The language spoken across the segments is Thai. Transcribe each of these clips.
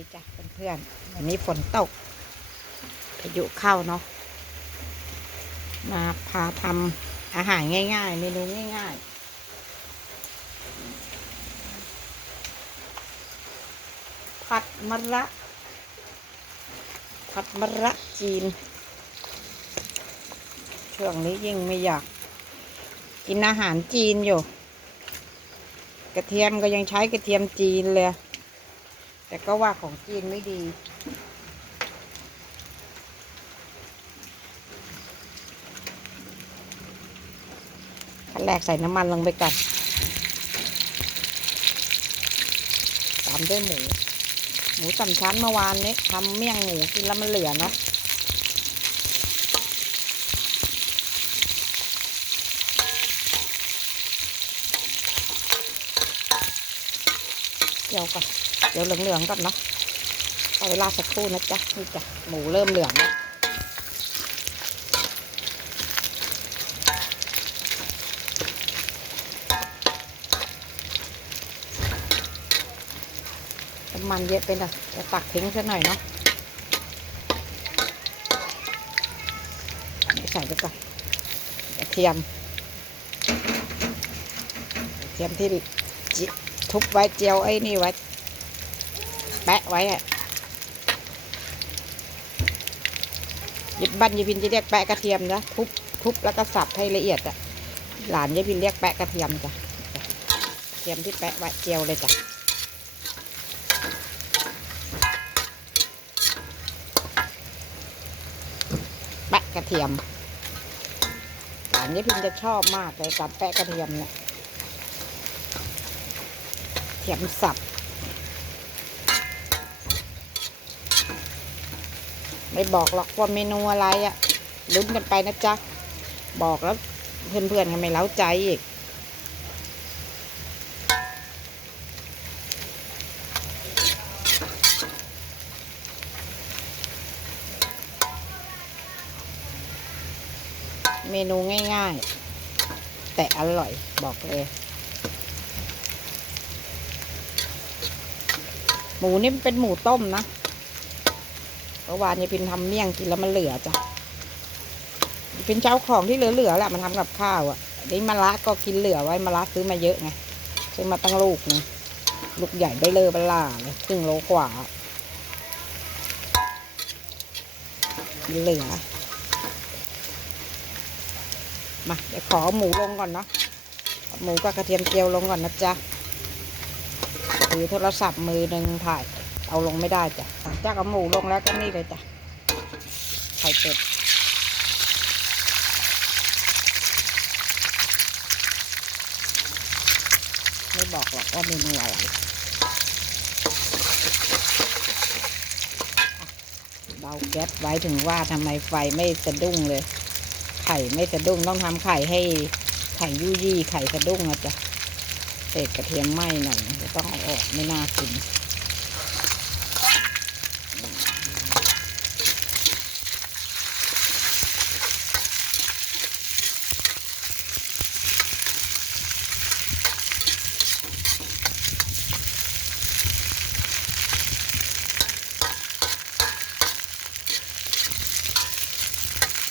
ดีจ้ะเพื่อนๆวันนี้ฝนตกพายุเข้าเนาะมาพาทำอาหารง่ายๆเมนูง่ายๆผัดมะระผัดมะระจีน ช่วงนี้ยิ่งไม่อยาก กินอาหารจีนอยู่ กระเทียมก็ยังใช้กระเทียมจีนเลย แต่ก็ว่าของจีนไม่ดี ขั้นแรกใส่น้ำมันลงไปก่อนตามด้วยหมู หมูสามชั้นเมื่อวานนี้ทำเมี่ยงหมูกินแล้วมันเหลือเนาะเจียวก่อน เดี๋ยวเหลืองๆก่อนเนาะเอาเวลาสักครู่นะจ๊ะนี่จ้ะหมูเริ่มเหลืองแล้วมันเยอะไปหน่อยจะตักทิ้งซะหน่อยเนาะใส่ไปก่อนกระเทียมกระเทียมที่ทุบไว้เจียวไอ้นี่ไว้ แปะไว้อะยิบบ้นยายพินจะเรียกแปะกระเทียมนะทุบทุบแล้วก็สับให้ละเอียดอะหลานยายพินเรียกแปะกระเทียมจ้ะกระเทียมที่แปะไว้เจียวเลยจ้ะแปะกระเทียมหลานยายพินจะชอบมากเลยการแปะกระเทียมเนี่ยเทียมสับ ไม่บอกหรอกว่าเมนูอะไรอะ่ะลุ้นกันไปนะจ๊ะ บอกแล้วเพื่อนๆกันไม่เล้าใจอีกเมนูง่ายๆ แต่อร่อยบอกเลย หมูนี่เป็นหมูต้มนะ เมื่อวานยายพินทำเมี่ยงกินแล้วมันเหลือจ้ะเป็นเจ้าของที่เหลือๆแหละมันทำกับข้าวอะนี่มะระก็กินเหลือไว้มะระซื้อมาเยอะไงซื้อมาตั้งลูกนึงลูกใหญ่ไปเลยบล่าเลยครึ่งโลกว่าเหลือ มาเดี๋ยวขอหมูลงก่อนเนาะหมูกับกระเทียมเจียวลงก่อนนะจ๊ะถือโทรศัพท์มือหนึ่งถ่าย เอาลงไม่ได้จ้ะหลังจากเอาหมูลงแล้วก็นี่เลยจ้ะไข่เป็ดไม่บอกหรอกว่าเมนูอะไรเบาแก๊สไว้ถึงว่าทำไมไฟไม่สะดุ้งเลย ไข่ไม่สะดุ้งต้องทำไข่ให้ไข่ยุยี่ไข่สะดุ้งนะจ๊ะเศษกระเทียมไหม้หน่อยจะต้องเอาออกไม่น่ากิน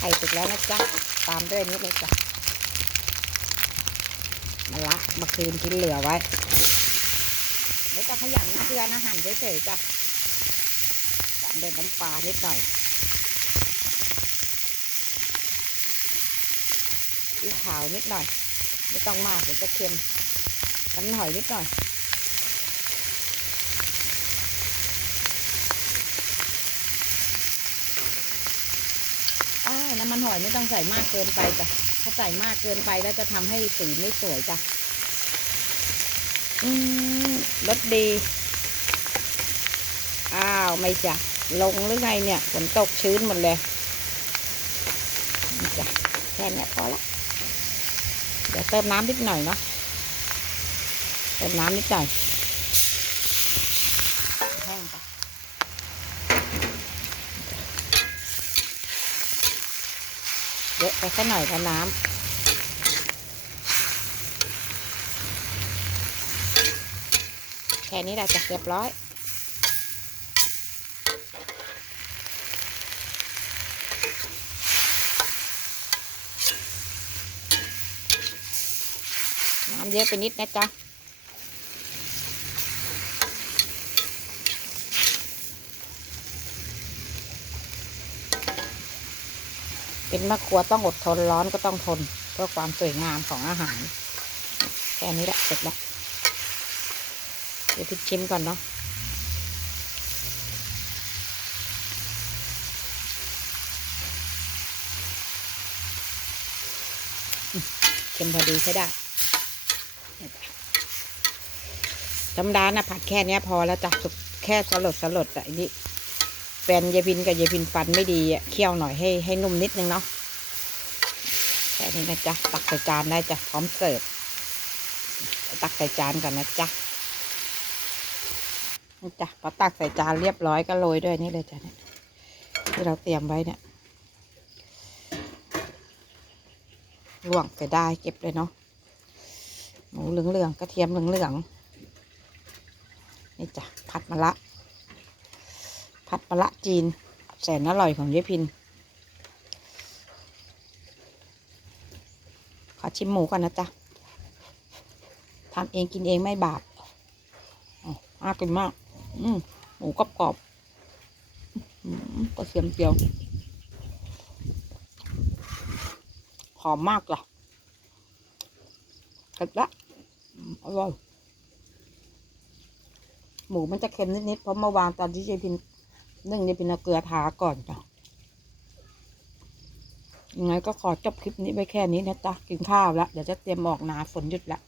ข่สุกแล้วนะจ๊ะ ตามด้วยนิดเลยจ้ะมะละมาคืนกินเหลือไว้ ไม่ต้องขยำนะเกลือนะหั่นเฉยๆจ้ะตามด้วยน้ำปลานิดหน่อยอีขาวนิดหน่อย ไม่ต้องมากเดี๋ยวจะเค็มน้ำหอยนิดหน่อย น้ำมันหอยไม่ต้องใส่มากเกินไปจ้ะ ถ้าใส่มากเกินไปแล้วจะทำให้สีไม่สวยจ้ะ อืมรสดี อ้าวไม่จ้ะ ลงหรือไงเนี่ยฝนตกชื้นหมดเลยจ้ะแค่เนี้ยพอละ เดี๋ยวเติมน้ำนิดหน่อยเนาะ เติมน้ำนิดหน่อย เยอะไปสักหน่อยกับน้ำแค่นี้เราจะเรียบร้อย น้ำเยอะไปนิดนะจ๊ะ เป็นม่ครัวต้องอดทนร้อนก็ต้องทน เพื่อความสวยงามของอาหาร แค่นี้แหละเสร็จแล้วเดี๋ยวพิชิมก่อนเนาะเค็มพอดีใช้ได้ธรรมดานะผัดแค่นี้พอแล้วจ้ะสุกแค่สลดสลดแต่อันนี้ แฟนยายพินกับยายพินฟันไม่ดีเคี่ยวหน่อยให้ให้นุ่มนิดนึงเนาะแค่นี้นะจ๊ะตักใส่จานได้จ้ะพร้อมเสิร์ฟตักใส่จานก่อนนะจ๊ะนี่จ้ะพอตักใส่จานเรียบร้อยก็โรยด้วยนี่เลยจ้ะเนี่ยที่เราเตรียมไว้เนี่ยลวกเสียดายเก็บเลยเนาะหมูเหลืองๆกระเทียมเหลืองๆนี่จ้ะผัดมะละ ผัดมะละจีน แสนอร่อยของยายพิน ขอชิมหมูก่อนนะจ๊ะทำเองกินเองไม่บาปอ๋อน่ากินมาก อืมหมูกรอบกรอบๆกระเทียมเจียว หอมมากจ้ะเผ็ดละอร่อย หมูมันจะเค็มนิดๆ เพราะเมื่อวานตอนที่ยายพิน นึ่งนี่เป็นเอาเกลือทาก่อนจ้ะยังไงก็ขอจบคลิปนี้ไปแค่นี้นะจ๊ะกินข้าวแล้วเดี๋ยวจะเตรียมออกนาฝนหยุดละ